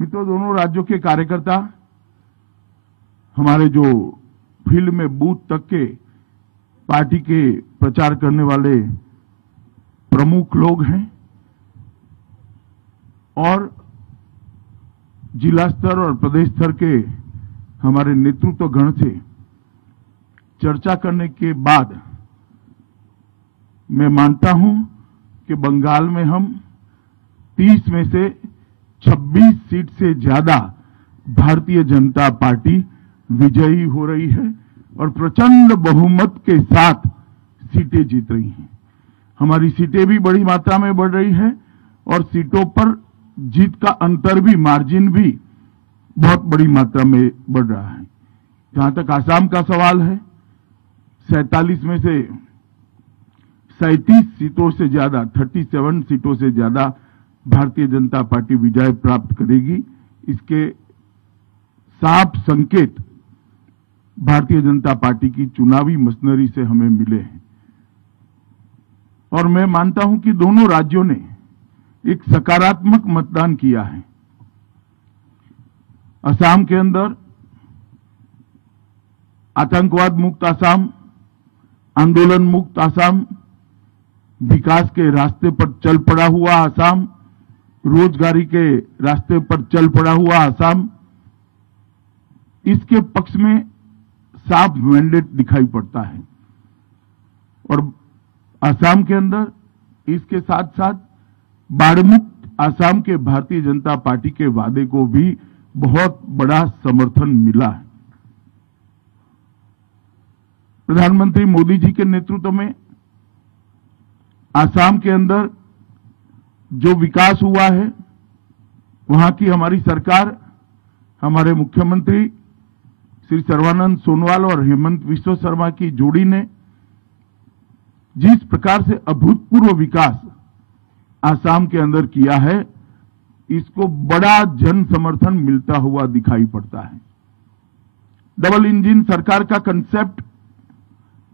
मित्रों, दोनों राज्यों के कार्यकर्ता हमारे जो फील्ड में बूथ तक के पार्टी के प्रचार करने वाले प्रमुख लोग हैं और जिला स्तर और प्रदेश स्तर के हमारे नेतृत्व गण से चर्चा करने के बाद मैं मानता हूं कि बंगाल में हम 30 में से 26 सीट से ज्यादा भारतीय जनता पार्टी विजयी हो रही है और प्रचंड बहुमत के साथ सीटें जीत रही हैं। हमारी सीटें भी बड़ी मात्रा में बढ़ रही है और सीटों पर जीत का अंतर भी, मार्जिन भी बहुत बड़ी मात्रा में बढ़ रहा है। जहां तक आसाम का सवाल है, 47 में से 37 सीटों से ज्यादा, 37 सीटों से ज्यादा भारतीय जनता पार्टी विजय प्राप्त करेगी। इसके साफ संकेत भारतीय जनता पार्टी की चुनावी मशीनरी से हमें मिले हैं और मैं मानता हूं कि दोनों राज्यों ने एक सकारात्मक मतदान किया है। असम के अंदर आतंकवाद मुक्त असम, आंदोलन मुक्त असम, विकास के रास्ते पर चल पड़ा हुआ असम, रोजगारी के रास्ते पर चल पड़ा हुआ असम, इसके पक्ष में साफ मैंडेट दिखाई पड़ता है। और असम के अंदर इसके साथ साथ बाढ़ मुक्त असम के भारतीय जनता पार्टी के वादे को भी बहुत बड़ा समर्थन मिला है। प्रधानमंत्री मोदी जी के नेतृत्व में असम के अंदर जो विकास हुआ है, वहां की हमारी सरकार, हमारे मुख्यमंत्री श्री सर्बानंद सोनोवाल और हेमंत विश्व शर्मा की जोड़ी ने जिस प्रकार से अभूतपूर्व विकास असम के अंदर किया है, इसको बड़ा जन समर्थन मिलता हुआ दिखाई पड़ता है। डबल इंजन सरकार का कंसेप्ट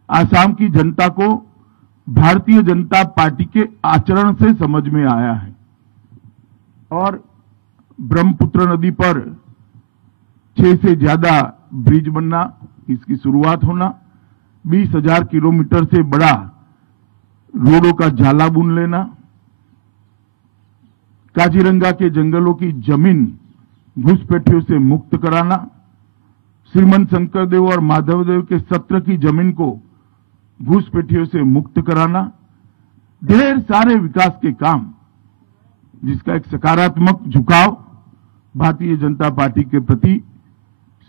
असम की जनता को भारतीय जनता पार्टी के आचरण से समझ में आया है और ब्रह्मपुत्र नदी पर 6 से ज्यादा ब्रिज बनना, इसकी शुरुआत होना, 20,000 किलोमीटर से बड़ा रोडों का जाला बुन लेना, काजीरंगा के जंगलों की जमीन घुसपैठियों से मुक्त कराना, श्रीमंत शंकरदेव और माधवदेव के सत्र की जमीन को घुसपैठियों से मुक्त कराना, ढेर सारे विकास के काम जिसका एक सकारात्मक झुकाव भारतीय जनता पार्टी के प्रति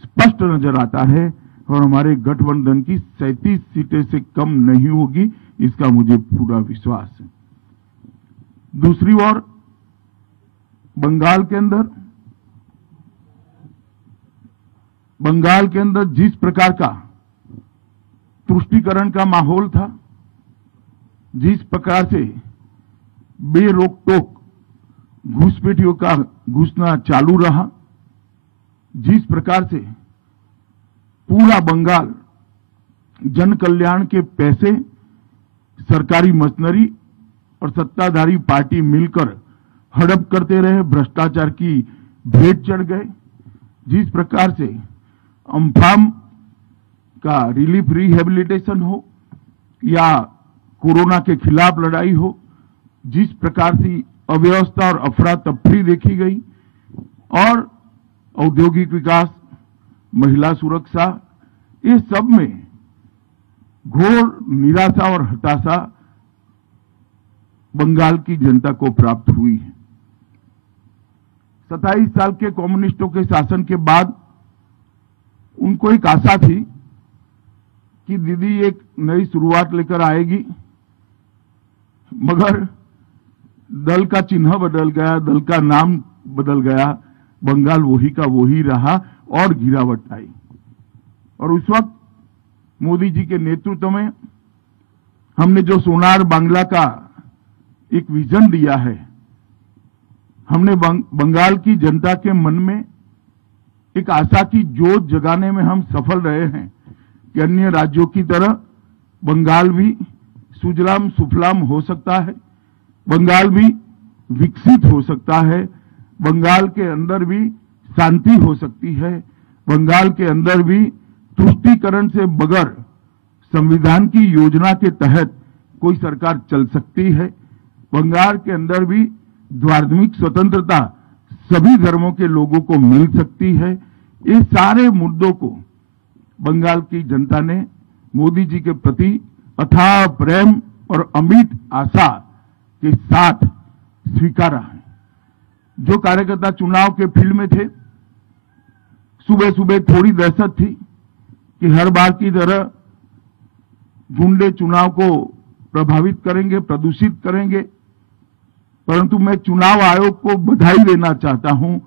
स्पष्ट नजर आता है और हमारे गठबंधन की 37 सीटें से कम नहीं होगी, इसका मुझे पूरा विश्वास है। दूसरी ओर बंगाल के अंदर जिस प्रकार का तुष्टीकरण का माहौल था, जिस प्रकार से बेरोक टोक घुसपैठियों का घुसना चालू रहा, जिस प्रकार से पूरा बंगाल जन कल्याण के पैसे सरकारी मशीनरी और सत्ताधारी पार्टी मिलकर हड़प करते रहे, भ्रष्टाचार की भेंट चढ़ गए, जिस प्रकार से अम्फान का रिलीफ रिहेबिलिटेशन हो या कोरोना के खिलाफ लड़ाई हो, जिस प्रकार से अव्यवस्था और अफरा तफरी देखी गई और औद्योगिक विकास, महिला सुरक्षा, ये सब में घोर निराशा और हताशा बंगाल की जनता को प्राप्त हुई है। 27 साल के कम्युनिस्टों के शासन के बाद उनको एक आशा थी कि दीदी एक नई शुरुआत लेकर आएगी, मगर दल का चिन्ह बदल गया, दल का नाम बदल गया, बंगाल वही का वही रहा और गिरावट आई। और उस वक्त मोदी जी के नेतृत्व में हमने जो सोनार बांग्ला का एक विजन दिया है, हमने बंगाल की जनता के मन में एक आशा की जोत जगाने में हम सफल रहे हैं कि अन्य राज्यों की तरह बंगाल भी सुजलाम सुफलाम हो सकता है, बंगाल भी विकसित हो सकता है, बंगाल के अंदर भी शांति हो सकती है। बंगाल के अंदर भी तुष्टीकरण से बगैर संविधान की योजना के तहत कोई सरकार चल सकती है। बंगाल के अंदर भी धार्मिक स्वतंत्रता सभी धर्मों के लोगों को मिल सकती है। ये सारे मुद्दों को बंगाल की जनता ने मोदी जी के प्रति अथाह प्रेम और अमिट आशा के साथ स्वीकारा है। जो कार्यकर्ता चुनाव के फील्ड में थे, सुबह सुबह थोड़ी दहशत थी कि हर बार की तरह गुंडे चुनाव को प्रभावित करेंगे, प्रदूषित करेंगे, परंतु मैं चुनाव आयोग को बधाई देना चाहता हूं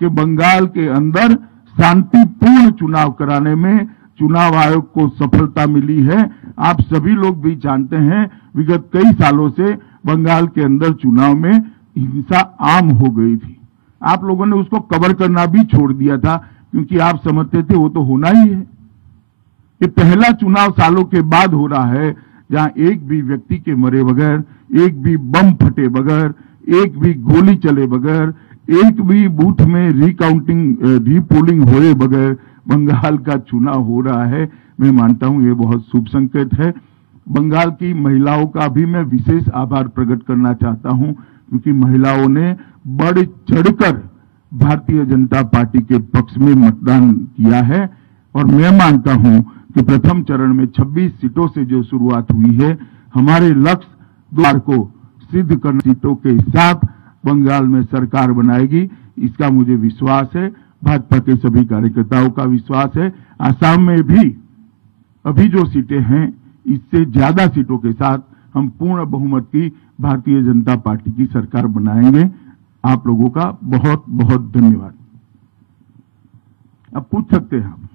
कि बंगाल के अंदर शांतिपूर्ण चुनाव कराने में चुनाव आयोग को सफलता मिली है। आप सभी लोग भी जानते हैं, विगत कई सालों से बंगाल के अंदर चुनाव में हिंसा आम हो गई थी। आप लोगों ने उसको कवर करना भी छोड़ दिया था, क्योंकि आप समझते थे वो तो होना ही है। ये पहला चुनाव सालों के बाद हो रहा है जहां एक भी व्यक्ति के मरे बगैर, एक भी बम फटे बगैर, एक भी गोली चले बगैर, एक भी बूथ में रीपोलिंग हुए बगैर बंगाल का चुनाव हो रहा है। मैं मानता हूं ये बहुत शुभ संकेत है। बंगाल की महिलाओं का भी मैं विशेष आभार प्रकट करना चाहता हूं, क्योंकि महिलाओं ने बढ़ चढ़कर भारतीय जनता पार्टी के पक्ष में मतदान किया है। और मैं मानता हूं कि प्रथम चरण में 26 सीटों से जो शुरुआत हुई है, हमारे लक्ष्य 2 बार को सिद्ध करने सीटों के साथ बंगाल में सरकार बनाएगी, इसका मुझे विश्वास है। भाजपा के सभी कार्यकर्ताओं का विश्वास है। आसाम में भी अभी जो सीटें हैं, इससे ज्यादा सीटों के साथ हम पूर्ण बहुमत की भारतीय जनता पार्टी की सरकार बनाएंगे। आप लोगों का बहुत बहुत धन्यवाद। अब पूछ सकते हैं आप।